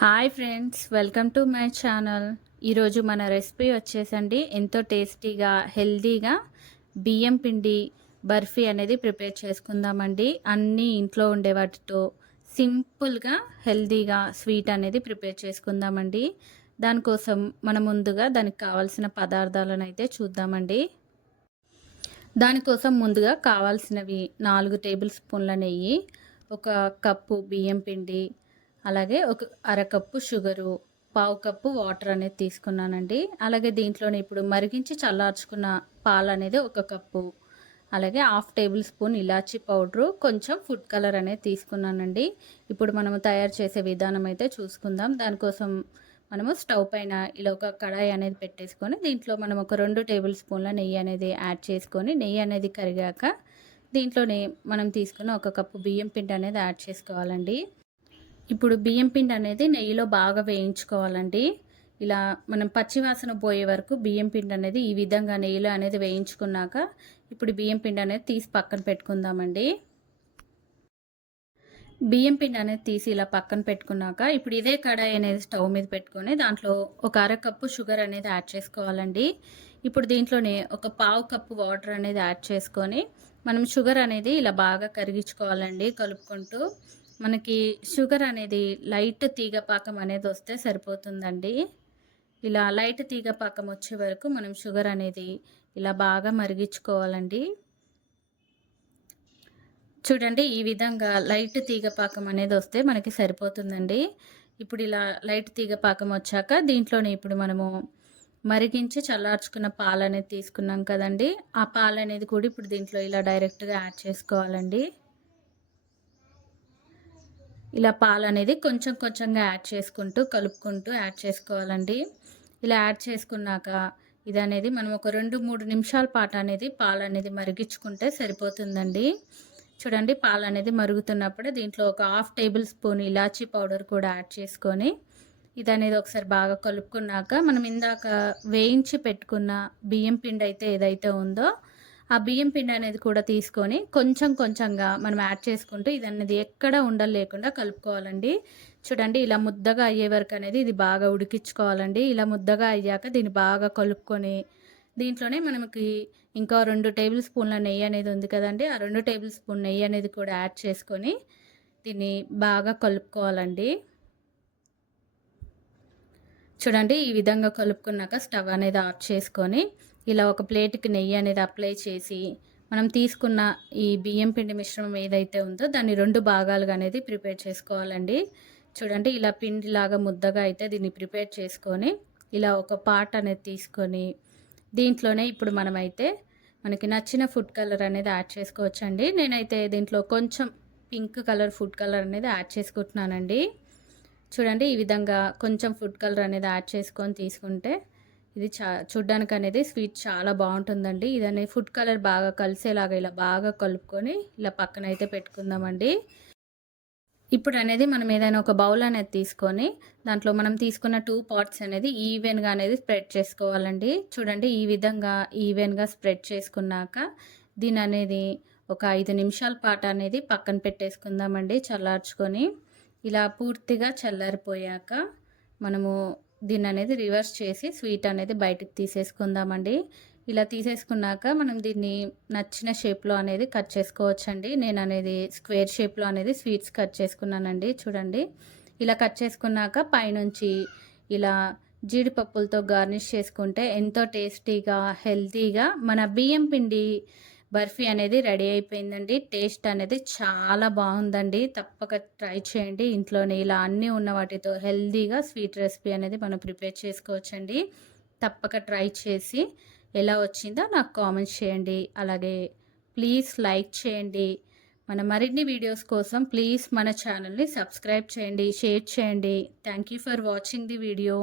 Hi friends welcome to my channel. ఈరోజు మన recipe వచ్చేసండి. ఎంతో టేస్టీగా హెల్తీగా బియ్యం పిండి బర్ఫీ అనేది ప్రిపేర్ చేసుకుందామండి. అన్నీ ఇంట్లో ఉండే వాటితో సింపుల్గా హెల్తీగా స్వీట్ అనేది ప్రిపేర్ చేసుకుందామండి. దానికోసం మనం ముందుగా దానికి కావాల్సిన పదార్థాలను అయితే చూద్దామండి. దానికోసం ముందుగా కావాల్సినవి నాలుగు టేబుల్ స్పూన్ల నెయ్యి ఒక కప్పు బియ్యం పిండి అలాగే ఒక అరకప్పు షుగరు పావు కప్పు వాటర్ అనేది తీసుకున్నానండి. అలాగే దీంట్లోనే ఇప్పుడు మరిగించి చల్లార్చుకున్న పాలు అనేది ఒక కప్పు. అలాగే హాఫ్ టేబుల్ స్పూన్ ఇలాచీ పౌడరు కొంచెం ఫుడ్ కలర్ అనేది తీసుకున్నానండి. ఇప్పుడు మనము తయారు చేసే విధానం అయితే చూసుకుందాం. దానికోసం మనము స్టవ్ పైన ఇలా ఒక కడాయి అనేది పెట్టేసుకొని దీంట్లో మనం ఒక రెండు టేబుల్ స్పూన్ల నెయ్యి అనేది యాడ్ చేసుకొని నెయ్యి అనేది కరిగాక దీంట్లోనే మనం తీసుకున్న ఒక కప్పు బియ్యం పిండి అనేది యాడ్ చేసుకోవాలండి. ఇప్పుడు బియ్యం పిండి అనేది నెయ్యిలో బాగా వేయించుకోవాలండి. ఇలా మనం పచ్చివాసన పోయే వరకు బియ్యం పిండి అనేది ఈ విధంగా నెయ్యిలో అనేది వేయించుకున్నాక ఇప్పుడు బియ్యం పిండి అనేది తీసి పక్కన పెట్టుకుందామండి. బియ్యం పిండి అనేది తీసి ఇలా పక్కన పెట్టుకున్నాక ఇప్పుడు ఇదే కడాయి అనేది స్టవ్ మీద పెట్టుకొని దాంట్లో ఒక అరకప్పు షుగర్ అనేది యాడ్ చేసుకోవాలండి. ఇప్పుడు దీంట్లోనే ఒక పావు కప్పు వాటర్ అనేది యాడ్ చేసుకొని మనం షుగర్ అనేది ఇలా బాగా కరిగించుకోవాలండి కలుపుకుంటూ. మనకి షుగర్ అనేది లైట్ తీగ పాకం అనేది వస్తే సరిపోతుందండి. ఇలా లైట్ తీగ పాకం వచ్చే వరకు మనం షుగర్ అనేది ఇలా బాగా మరిగించుకోవాలండి. చూడండి ఈ విధంగా లైట్ తీగ పాకం అనేది వస్తే మనకి సరిపోతుందండి. ఇప్పుడు ఇలా లైట్ తీగ పాకం వచ్చాక దీంట్లోనే ఇప్పుడు మనము మరిగించి చల్లార్చుకున్న పాలు అనేది తీసుకున్నాం కదండి. ఆ పాలు అనేది కూడా ఇప్పుడు దీంట్లో ఇలా డైరెక్ట్గా యాడ్ చేసుకోవాలండి. ఇలా పాలు అనేది కొంచెం కొంచెంగా యాడ్ చేసుకుంటూ కలుపుకుంటూ యాడ్ చేసుకోవాలండి. ఇలా యాడ్ చేసుకున్నాక ఇది అనేది మనం ఒక రెండు మూడు నిమిషాల పాటు అనేది పాలు అనేది మరిగించుకుంటే సరిపోతుందండి. చూడండి పాలు అనేది మరుగుతున్నప్పుడు దీంట్లో ఒక హాఫ్ టేబుల్ స్పూన్ ఇలాచీ పౌడర్ కూడా యాడ్ చేసుకొని ఇది అనేది ఒకసారి బాగా కలుపుకున్నాక మనం ఇందాక వేయించి పెట్టుకున్న బియ్యం పిండి అయితే ఏదైతే ఉందో ఆ బియ్యం పిండి అనేది కూడా తీసుకొని కొంచెం కొంచెంగా మనం యాడ్ చేసుకుంటూ ఇది అనేది ఎక్కడ ఉండలు లేకుండా కలుపుకోవాలండి. చూడండి ఇలా ముద్దగా అయ్యే వరకు అనేది ఇది బాగా ఉడికించుకోవాలండి. ఇలా ముద్దగా అయ్యాక దీన్ని బాగా కలుపుకొని దీంట్లోనే మనకి ఇంకా రెండు టేబుల్ స్పూన్ల నెయ్యి అనేది ఉంది కదండి. ఆ రెండు టేబుల్ స్పూన్ నెయ్యి అనేది కూడా యాడ్ చేసుకొని దీన్ని బాగా కలుపుకోవాలండి. చూడండి ఈ విధంగా కలుపుకున్నాక స్టవ్ అనేది ఆఫ్ చేసుకొని ఇలా ఒక ప్లేట్కి నెయ్యి అనేది అప్లై చేసి మనం తీసుకున్న ఈ బియ్యం పిండి మిశ్రమం ఏదైతే ఉందో దాన్ని రెండు భాగాలుగా అనేది ప్రిపేర్ చేసుకోవాలండి. చూడండి ఇలా పిండిలాగా ముద్దగా అయితే దీన్ని ప్రిపేర్ చేసుకొని ఇలా ఒక పాట్ అనేది తీసుకొని దీంట్లోనే ఇప్పుడు మనమైతే మనకి నచ్చిన ఫుడ్ కలర్ అనేది యాడ్ చేసుకోవచ్చండి. నేనైతే దీంట్లో కొంచెం పింక్ కలర్ ఫుడ్ కలర్ అనేది యాడ్ చేసుకుంటున్నానండి. చూడండి ఈ విధంగా కొంచెం ఫుడ్ కలర్ అనేది యాడ్ చేసుకొని తీసుకుంటే ఇది చా చూడ్డానికి అనేది స్వీట్ చాలా బాగుంటుందండి. ఇది అనేది ఫుడ్ కలర్ బాగా కలిసేలాగా ఇలా బాగా కలుపుకొని ఇలా పక్కన అయితే పెట్టుకుందామండి. ఇప్పుడు అనేది మనం ఏదైనా ఒక బౌల్ అనేది తీసుకొని దాంట్లో మనం తీసుకున్న టూ పార్ట్స్ అనేది ఈవెన్గా అనేది స్ప్రెడ్ చేసుకోవాలండి. చూడండి ఈ విధంగా ఈవెన్గా స్ప్రెడ్ చేసుకున్నాక దీని అనేది ఒక ఐదు నిమిషాల పాటు అనేది పక్కన పెట్టేసుకుందామండి చల్లార్చుకొని. ఇలా పూర్తిగా చల్లారిపోయాక మనము దీన్ని అనేది రివర్స్ చేసి స్వీట్ అనేది బయటకు తీసేసుకుందామండి. ఇలా తీసేసుకున్నాక మనం దీన్ని నచ్చిన షేప్లో అనేది కట్ చేసుకోవచ్చండి. నేను అనేది స్క్వేర్ షేప్లో అనేది స్వీట్స్ కట్ చేసుకున్నానండి. చూడండి. ఇలా కట్ చేసుకున్నాక పైనుంచి ఇలా జీడిపప్పులతో గార్నిష్ చేసుకుంటే ఎంతో టేస్టీగా హెల్తీగా మన బియ్యం పిండి బర్ఫీ అనేది రెడీ అయిపోయిందండి. టేస్ట్ అనేది చాలా బాగుందండి. తప్పక ట్రై చేయండి. ఇంట్లోనే ఇలా అన్నీ ఉన్న వాటితో హెల్తీగా స్వీట్ రెసిపీ అనేది మనం ప్రిపేర్ చేసుకోవచ్చండి. తప్పక ట్రై చేసి ఎలా వచ్చిందో నాకు కామెంట్స్ చేయండి. అలాగే ప్లీజ్ లైక్ చేయండి. మన మరిన్ని వీడియోస్ కోసం ప్లీజ్ మన ఛానల్ని సబ్స్క్రైబ్ చేయండి షేర్ చేయండి. Thank you for watching the video.